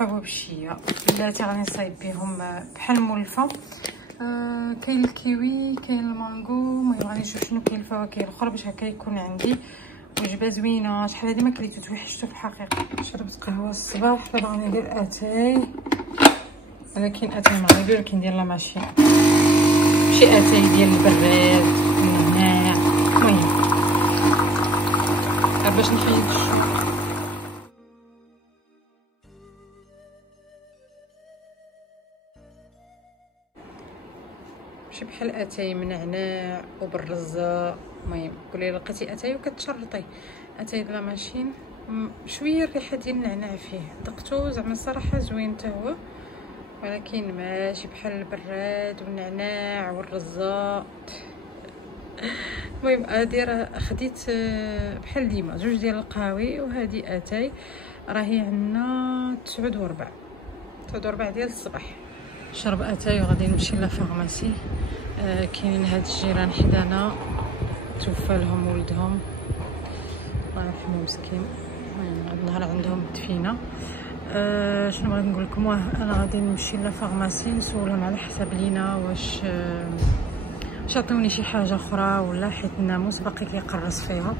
حواوشي بشيه. بلاتي غادي نصايب بهم بحال مولفه. كاين الكيوي، كاين المانغو. المهم غادي نشوف شنو كاين الفواكه الاخرى باش هكا يكون عندي وجبه زوينه. شحال هادي ما كليتو توحشتو في الحقيقه. شربت قهوه الصباح، دابا غادي ندير اتاي، ولكن اتاي مغربي ولكن ديال لا ماشين، ماشي اتاي ديال البراد النعناع. المهم باش نحيد الشوك. ماشي بحال اتاي من نعناع وبالرزه. المهم قولي لقيتي اتاي وكتشرطي اتاي د لا ماشين شويه الريحه ديال النعناع فيه، دقتو زعما الصراحه زوين حتى هو، ولكن ماشي بحال البراد والنعناع والرزه. المهم هادي راه خديت بحال ديما جوج ديال القهاوي، وهادي اتاي راهي عندنا 9:15 ديال الصباح. شرب اتاي وغادي نمشي لا فارماسي. كاينين هاد الجيران حدانا توفى لهم ولدهم، الله يرحمه مسكين. هاد النهار عندهم الدفينه. شنو بغيت نقول لكم، انا غادي نمشي لا فارماسي نسولهم على حساب لينا واش عطيوني شي حاجه اخرى ولا، حيت الناموس باقي كيقرص فيها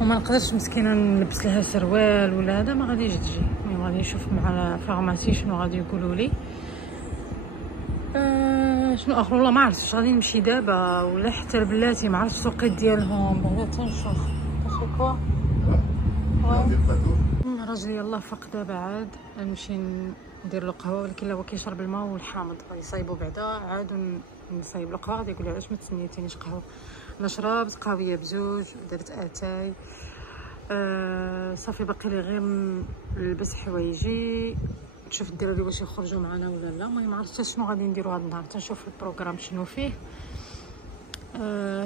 وما نقدرش مسكينه نلبس لها سروال ولا هذا، ما غاديش تجي. المهم غادي نشوف مع الفارماسي شنو غادي يقولوا لي. شنو اخر والله ما عرفتش، غادي نمشي دابا ولا حتى لبلاتي ما عرفتش السوقيت ديالهم. بعدا تنشوف كوا راجلي يلاه فاق دابا عاد نمشي ندير له قهوه، ولكن لا هو كيشرب الماء والحامض غادي يصايبو بعدا عاد نصايب له قهوه. غادي يقول لي علاش ما تسنيتينيش قهوه. انا شربت قهويه بزوج ودرت اتاي. صافي باقي لي غير نلبس حوايجي، نشوف الدراري واش يخرجوا معنا ولا لا. المهم ما عرفتش شنو غادي نديروا هذا النهار، تنشوف البروغرام شنو فيه.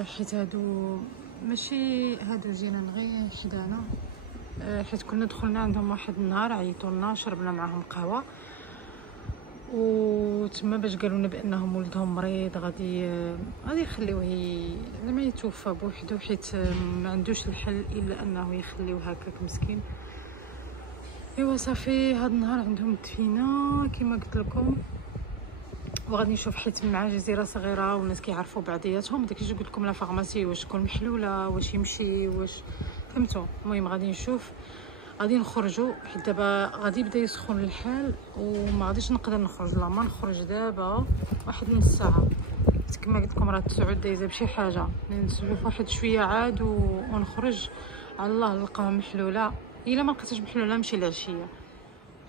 حيت هادو ماشي هادو جيران غير حدانا، حيت كنا دخلنا عندهم واحد النهار عيطوا لنا شربنا معاهم قهوه، وتما باش قالوا لنا بانهم ولدهم مريض غادي يخليوه زعما يتوفى بوحدو، حيت ما عندوش الحل الا انه يخليوه هكاك مسكين. ايوا صافي هاد النهار عندهم الدفينه كما قلت لكم، وغادي نشوف حيت مع جزيره صغيره والناس كيعرفوا بعضياتهم. داكشي قلت لكم لا فارماسي واش تكون محلوله واش يمشي واش فهمتوا. المهم غادي نشوف، غادي نخرجوا حيت دابا غادي يبدا يسخن الحال وما غاديش نقدر نخرج. لا ما نخرج دابا واحد نص ساعه، كما قلت لكم راه 9 دايزه بشي حاجه، نشوف واحد شويه عاد ونخرج على الله نلقاها محلوله. الا ما لقيتهاش محلوله نمشي العشيه.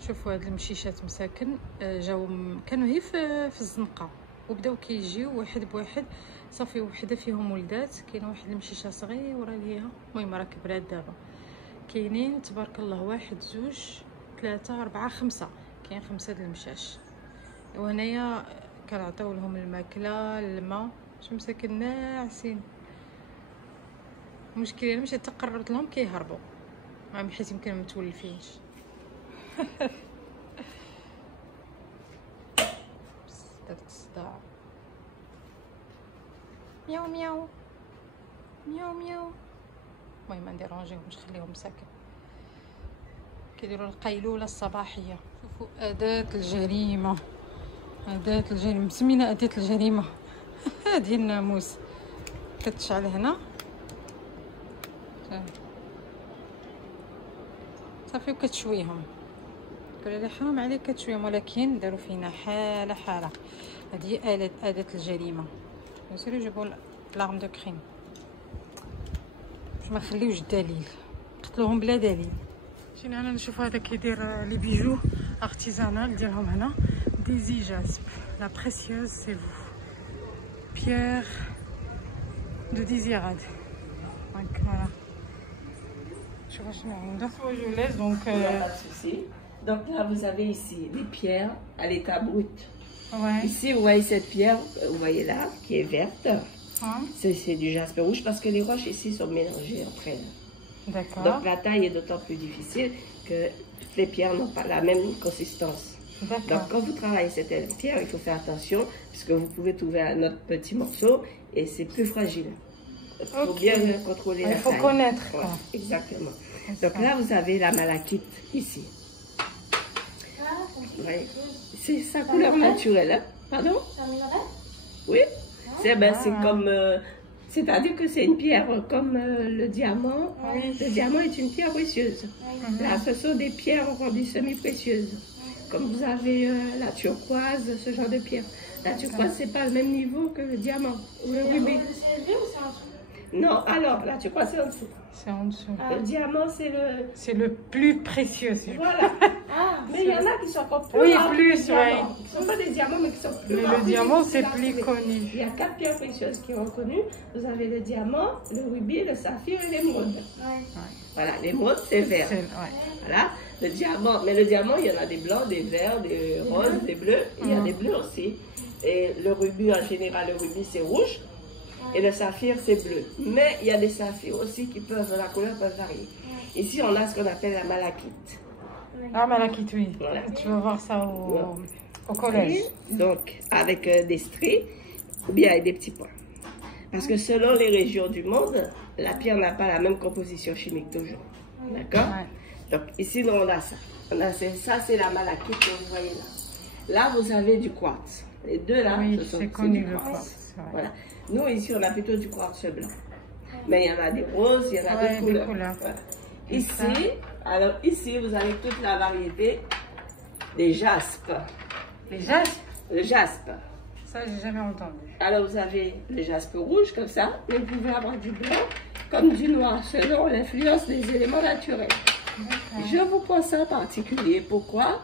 شوفوا هاد المشيشات مساكن جاو كانوا هي في الزنقه وبداو كيجيو واحد بواحد. صافي وحده فيهم ولدات، كاينه واحد المشيشه صغيره ليها. المهم راه كبرات دابا. كاينين تبارك الله 1 2 3 4 5، كاين 5 د المشاش. وهنايا كنعطيو لهم الماكله الماء، باش مساكن ناعسين. المشكله الا مشيت تقربت لهم كيهربوا، حيت يمكن ما متولفينش. درت الصداع. مياو مياو مياو مياو. المهم ما نديرونجيهمش، خليهم ساكن كيديروا القيلوله الصباحيه. شوفوا اداه الجريمه، اداه الجريمه مسمينه اداه الجريمه. هذه الناموس كتشعل هنا صافي وكتشويهم. قال لي حرام عليك كتشويهم، ولكن داروا فينا حاله. هذه اداه الجريمه. نسيرو جيبوا لارم دو كريم باش ما نخليوش الدليل، قتلوهم بلا دليل. جينا انا نشوف هذا كيدير لي بيجو ارتيزانال ديالهم هنا، ديزي جاسب لا بريسيوز سي فو بيير دو ديزيراد. دونك فوالا شوفوا شنو عنده. جو ليس دونك Donc là, vous avez ici des pierres à l'état brut. Ouais. Ici, vous voyez cette pierre, vous voyez là, qui est verte. C'est du jaspe rouge parce que les roches ici sont mélangées entre elles. D'accord. Donc la taille est d'autant plus difficile que toutes les pierres n'ont pas la même consistance. Donc quand vous travaillez cette pierre, il faut faire attention parce que vous pouvez trouver un autre petit morceau et c'est plus fragile. Il faut bien contrôler la taille. Il faut connaître. Ouais, exactement. Donc là, vous avez la malachite ici. Ouais. C'est sa couleur naturelle. Hein? Pardon? C'est un minerai? Oui. C'est comme... c'est-à-dire que c'est une pierre comme le diamant. Oui. Le diamant est une pierre précieuse. Là, ce sont des pierres rendues semi-précieuses. Comme vous avez la turquoise, ce genre de pierre. La turquoise, c'est pas le même niveau que le diamant ou le rubis. C'est élevé ou c'est en dessous? Non, alors, la turquoise, c'est en dessous. C'est en dessous. Le diamant, c'est le... C'est le plus précieux, c'est Voilà. Ah, Mais il y en a qui sont encore plus Oui, rares que plus, les diamants. ouais. Ce ne sont pas des diamants, mais qui sont plus Mais rares. le diamant, c'est Plus plus rares. connu. Il y a 4 pierres précieuses qui sont reconnues. Vous avez le diamant, le rubis, le saphir et l'émeraude. ouais. Voilà, l'émeraude, c'est vert. Ouais. Voilà, le diamant. Mais le diamant, il y en a des blancs, des verts, des roses, des bleus. Il y a des bleus aussi. Et le rubis, en général, le rubis, c'est rouge. Et le saphir, c'est bleu. Mais il y a des saphirs aussi qui peuvent, la couleur peut varier. Ici, on a ce qu'on appelle la malachite. Ah, malachite, oui. Voilà. Tu vas voir ça au collège. Et donc, avec des stries ou bien avec des petits points. Parce que selon les régions du monde, la pierre n'a pas la même composition chimique toujours. D'accord? Ouais. Donc, ici, nous, on a ça. Ça, c'est la malachite que vous voyez là. Là, vous avez du quartz. Les deux là, Oui, c'est c'est connu du le quartz. quartz. Ouais. Voilà. Nous, ici, on a plutôt du quartz blanc. Mais il y en a des roses, il y en a Ouais, d'autres des couleurs. couleurs. Voilà. Et Ici, ça? alors ici, vous avez toute la variété des jaspes. Les jastes, Le jaspe. ça, j'ai jamais entendu. Alors, vous avez le jaspe rouge, comme ça, mais vous pouvez avoir du blanc comme du noir, selon l'influence des éléments naturels. Je vous prends ça en particulier. Pourquoi?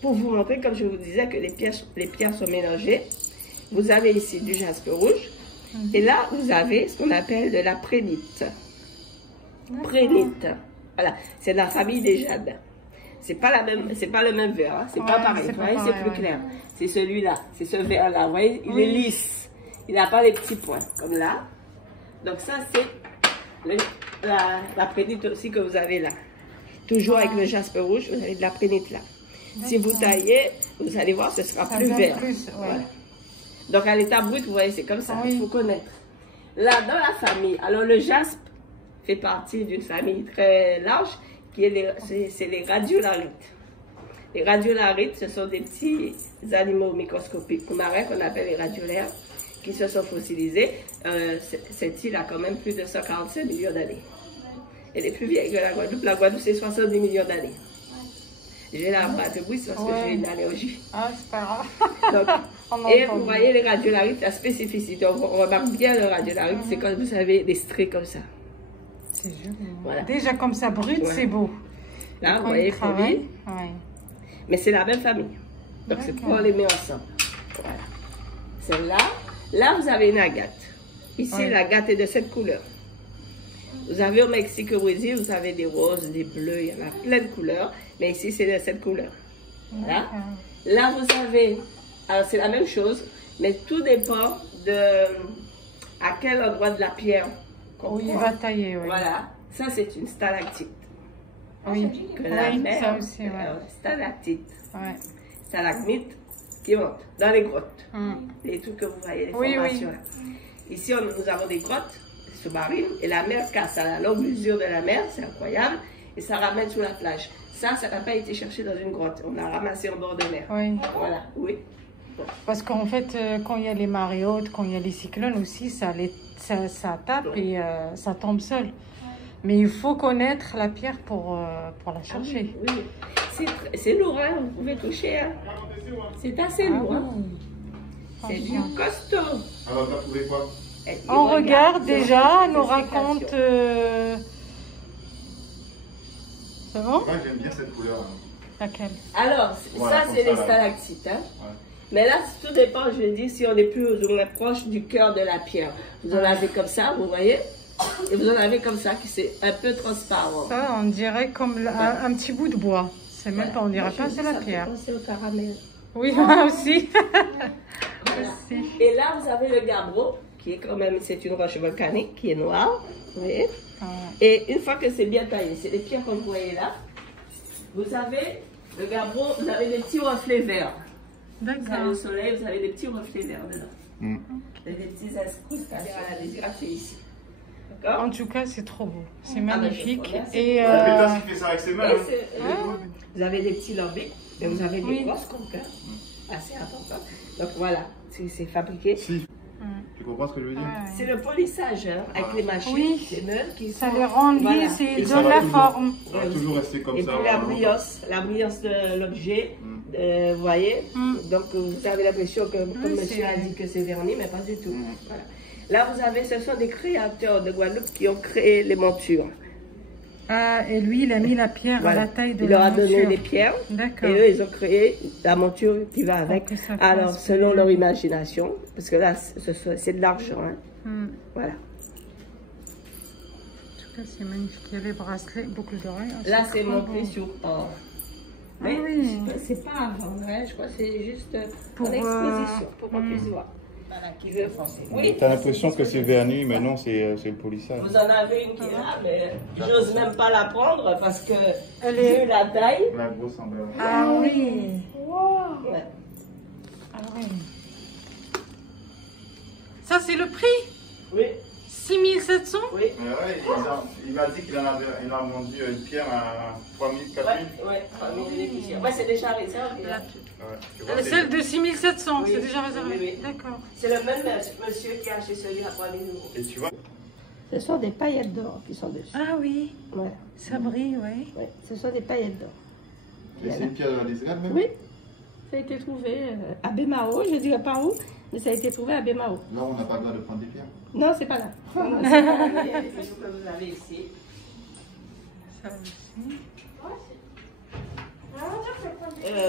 Pour vous montrer, comme je vous disais, que les pierres sont mélangées. Vous avez ici du jaspe rouge. Et là, vous avez ce qu'on appelle de la prénite. Prénite. Voilà, c'est de la famille des jades. C'est pas le même vert, hein. C'est pas pareil. c'est Vous pas voyez, c'est pareil, plus ouais. clair. C'est celui-là, c'est ce vert-là. Vous voyez, il Oui. est lisse. Il n'a pas les petits points, comme là. Donc ça, c'est la prénite aussi que vous avez là. Toujours avec le jaspe rouge, vous avez de la prénite là. Si vous taillez, vous allez voir, ce sera Ça plus donne vert. plus, ouais. Voilà. Donc à l'état brut, vous voyez, c'est comme ça. Oui. Il faut connaître. Là, dans la famille, alors le jaspe fait partie d'une famille très large qui est c'est les radiolarites. Les radiolarites, ce sont des petits animaux microscopiques marins qu'on appelle les radiolaires qui se sont fossilisés. Cette île a quand même plus de 145 millions d'années. Elle est plus vieille que la Guadeloupe. La Guadeloupe, c'est 60 millions d'années. J'ai la voix de bruit parce que j'ai une allergie. Ah, c'est pas Donc, grave. et vous voyez les radiolarites, la spécificité. On remarque bien le radiolarite, c'est quand vous avez des traits comme ça. C'est joli. Voilà. Déjà comme ça brut, Ouais. c'est beau. Là, Et vous quand voyez, il travaille, folie. ouais. Mais c'est la même famille. Donc, c'est pour les mettre ensemble. Voilà. Celle-là, là, vous avez une agate. Ici, Ouais. l'agate est de cette couleur. Vous avez au Mexique, au Brésil, vous avez des roses, des bleus, il y en a plein de couleurs. Mais ici, c'est de cette couleur. Voilà. Là, vous avez, alors c'est la même chose, mais tout dépend de à quel endroit de la pierre qu'on Oui, il prend. va tailler, oui. Voilà, ça c'est une stalactite. Oui, Que la oui, mer, ça aussi, ouais. stalactite, Ouais. stalagmite qui monte dans les grottes. Hum. Les trucs que vous voyez, les Oui, formations. Là. Ici, nous avons des grottes sous-marines et la mer casse à la longue mesure de la mer, c'est incroyable, et ça ramène sur la plage. Ça n'a pas été cherché dans une grotte, on l'a ramassé en bord de mer. Oui. Voilà, oui. Parce qu'en fait, quand il y a les marées hautes, quand il y a les cyclones aussi, ça tape et ça tombe seul. Mais il faut connaître la pierre pour la chercher. Oui, oui. C'est lourd, hein, vous pouvez toucher. Hein. C'est assez lourd. Hein. C'est du costaud. Alors, t'as trouvé quoi? Et On regarde déjà, elle nous spécifications. raconte... C'est bon? Moi, j'aime bien cette couleur. Laquelle? Alors, Voilà, ça, comme c'est ça, les là. stalactites. Hein. Ouais. Mais là, tout dépend, je dis, si on est plus ou moins proche du cœur de la pierre. Vous en avez comme ça, vous voyez? Et vous en avez comme ça, qui c'est un peu transparent. Ça, on dirait comme un petit bout de bois. C'est même pas, on dirait pas, c'est la pierre. C'est au caramel. Oui, moi aussi. Voilà. Aussi. Et là, vous avez le gabbro, qui est quand même, c'est une roche volcanique, qui est noire. Vous voyez? Ouais. Et une fois que c'est bien taillé, c'est les pierres que vous voyez là. Vous avez le gabbro, vous avez des petits reflets verts. Vous avez D'accord. au soleil, vous avez des petits reflets verts dedans. Mm. Et des petites incrustations. La désirade, c'est ici. En tout cas, c'est trop beau. C'est magnifique. Et Pétas, il fait ça avec ses mains. vous avez des petits lambés, et vous avez des grosses conquêtes, assez importantes. Donc voilà, c'est fabriqué. Si. Tu comprends ce que je veux dire? C'est le polissage hein, avec les machines, les meubles qui ça les rend lisses et donne la forme. Ça va toujours rester comme ça. Et puis la brillance de l'objet, vous voyez. Donc vous avez l'impression que, comme monsieur a dit, que c'est verni, mais pas du tout. Voilà. Là, vous avez, ce sont des créateurs de Guadeloupe qui ont créé les montures. Ah, et lui, il a mis la pierre à la taille de la monture. Il leur a donné les pierres. D'accord. Et eux, ils ont créé la monture qui va avec. Alors, selon leur imagination, parce que là, c'est de l'argent. Hein. Voilà. En tout cas, c'est magnifique. Il y a les bracelets, boucles d'oreilles. Là, c'est monté sur or. Mais oui. C'est pas avant, hein. Je crois que c'est juste pour l'exposition, pour qu'on puisse voir. Voilà, qui veut français. Oui. T'as l'impression que c'est verni, mais non, c'est le polissage. Vous en avez une qui est là, mais j'ose même pas la prendre parce que vu la taille. La grosse en bas. Ah oui. Wow. Ouais. Ah oui. Ça, c'est le prix? Oui. 6700? Oui. Mais ouais, il m'a dit qu'il en a vendu une pierre à 3000, 4000. Ouais, 3000 et poussières. Ouais, c'est déjà réservé. Celle de 6700, oui, c'est déjà réservé. Oui. D'accord. C'est le même monsieur qui a acheté celui à 3000 €. Et tu vois? Ce sont des paillettes d'or qui sont dessus. Ah oui. Ouais. Ça brille, oui. Ouais, ce sont des paillettes d'or. C'est une pierre de l'Israël même? Oui. Ça a été trouvé à Bémao, je ne dirais pas où, mais ça a été trouvé à Bémao. Là, on n'a pas le droit de prendre des pierres. Non, c'est pas là. C'est ce que vous avez ici. Ça aussi.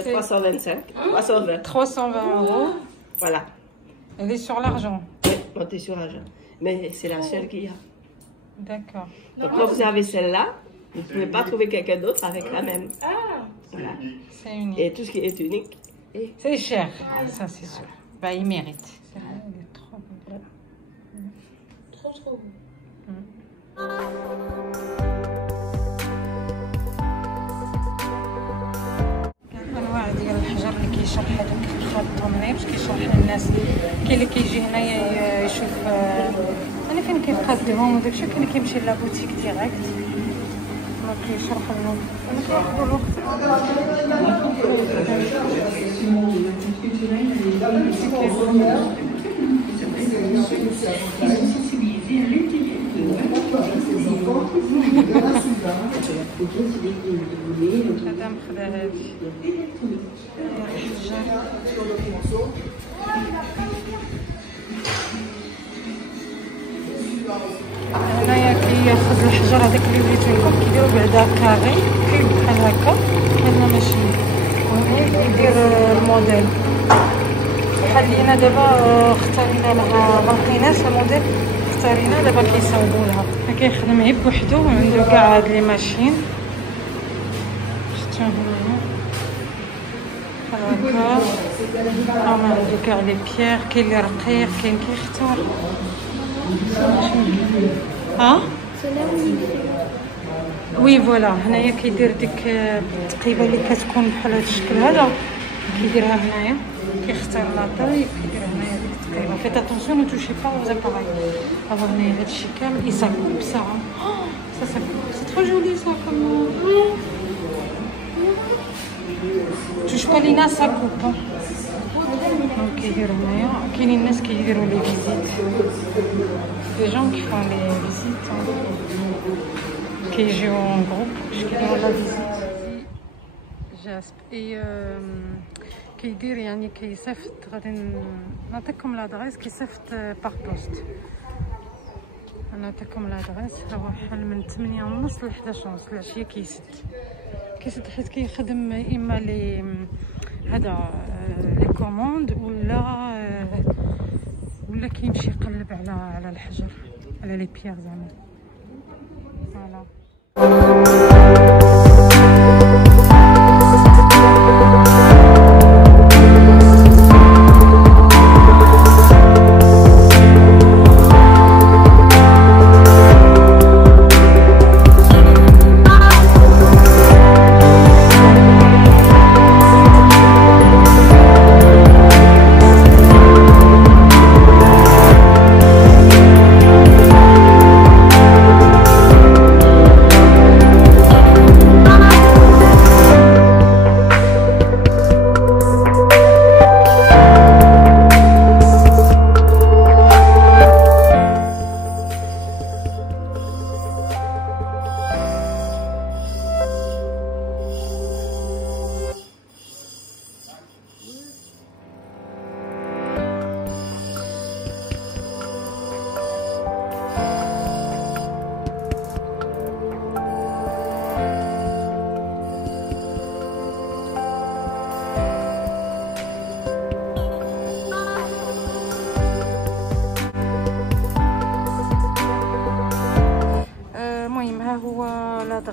325, 320. 320 €. Voilà. Elle est sur l'argent. Oui, montée sur l'argent. Mais c'est la seule qu'il y a. D'accord. Donc quand vous avez celle-là, vous ne pouvez pas trouver quelqu'un d'autre avec la même. Voilà. C'est unique. Et tout ce qui est unique. C'est cher, ça c'est sûr. Bah, il mérite. C'est vrai, il est trop beau. Trop beau. انواع ديال الحجر اللي كيشرح هذوك الخاطمين باش كيشرح للناس. كاين اللي كيجي هنايا يشوف انا فين كيقادهم وداكشي، كاين اللي كيمشي لابوتيك ديريكت ما كيشرح لهم. انا كياخذوا هذا مخدا هادي هنايا كياخذ الحجر هذاك اللي وريتو لكم كيديروا بعدا كاري كاين بحال هكا. هنا ماشي وهنا يدير الموديل بحال لينا دابا اختارينا لها ما لقيناش الموديل، اختارينا دابا كيصاوبوا لها. كيخدم غير بوحدو وعنده كاع هاد لي ماشين شفتو هنايا بحال هكا. عنده كاع لي بيير، كاين اللي رقيق كاين كيختار. وي فوالا هنايا كيدير ديك التقيبه اللي كتكون بحال هاد الشكل هذا كيديرها هنايا، كيختار لاطاي كيدير هنايا ديك التقيبه. فيت اتونسيون نو توشي با aux appareils. هو هنايا هادشي كامل يساكوب سا سا سي ترو جولي سا كوم توش با لينا ساكوب. كيديروا هنايا كاينين الناس كيديروا لي فيزيت، دي جون كي فون لي فيزيت كيجيو اون جروب باش كيديروا لا فيزيت. جاسب اي كيدير يعني كيصيفط. غادي نعطيكم لادريس كيصيفط باغ بوست. نعطيكم لادريس. هو حل من 8:30 ل 11:30 العشيه كيسد حيت كيخدم اما لي هذا لي كوموند ولا كيمشي يقلب على الحجر على لي بيير زعما. فوالا.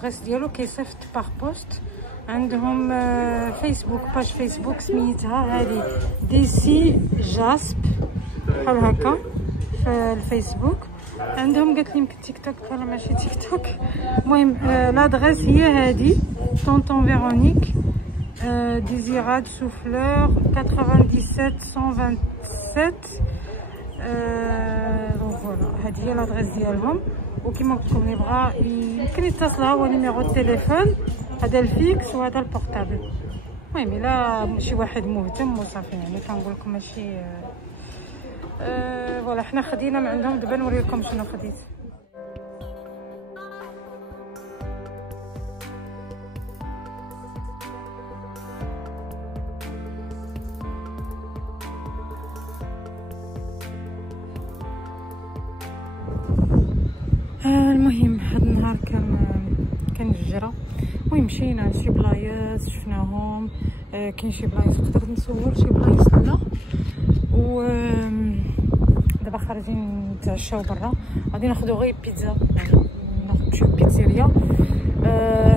لادريس ديالو كيصيفط باغ بوست. عندهم فيسبوك، باج فيسبوك سميتها هذه ديسي جاسب بحال هكا في الفيسبوك. عندهم قالت لي يمكن تيك توك ولا ماشي تيك توك. المهم لادريس هي هذه طونطون فيرونيك ديزيراد سوفلور 97 127. دونك فوالا هذه هي لادريس ديالهم. وكما قلت لكم اللي بغا يمكن يتصل، ها هو نيميرو التليفون، هذا الفيكس وهذا البورطابل. المهم الا شي واحد مهتم وصافي، يعني كنقول لكم ماشي فوالا. حنا خدينا من عندهم، دابا نوري لكم شنو خديت. المهم هاد النهار كان الجرة. المهم مشينا لشي بلايص شفناهم، كاين شي بلايص قدرت نصور، شي بلايص لا. و دابا خارجين نتعشاو برا، غادي ناخدو غير بيتزا، يعني نمشيو بيتزيريا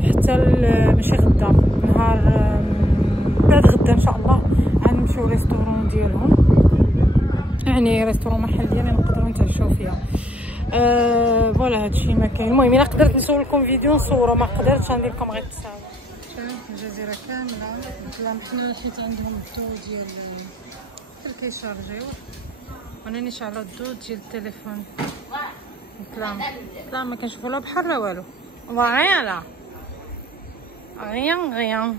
حتى ماشي غدا، نهار بعد غدا ان شاء الله غنمشيو ريستورون ديالهم، يعني ريستورون محل ديالنا نقدروا نتعشاو فيها. فوالا هادشي ما كاين. المهم الا قدرت نصور لكم فيديو نصورو، ما قدرتش غندير لكم غير التصاور. الجزيره كامله ظلام، حنا حيت عندهم الضو ديال كيشارجيو، وانا شعلوا الضو ديال التليفون. ظلام ما كنشوفو لا بحر لا والو، غيان لا غيان.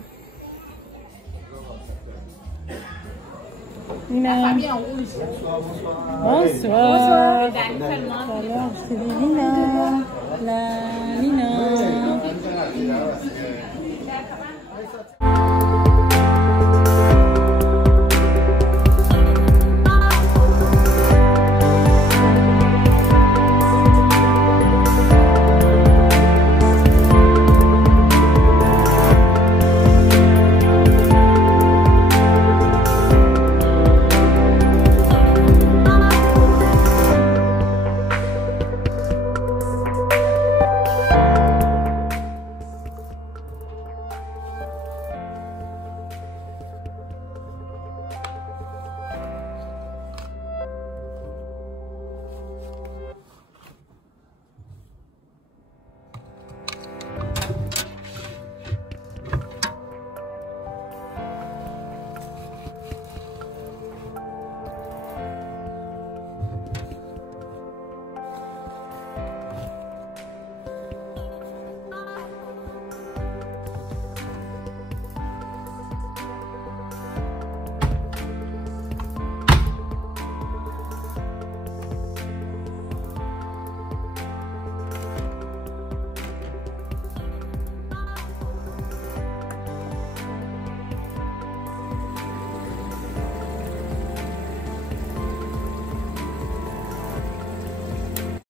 Bonsoir. Bonsoir.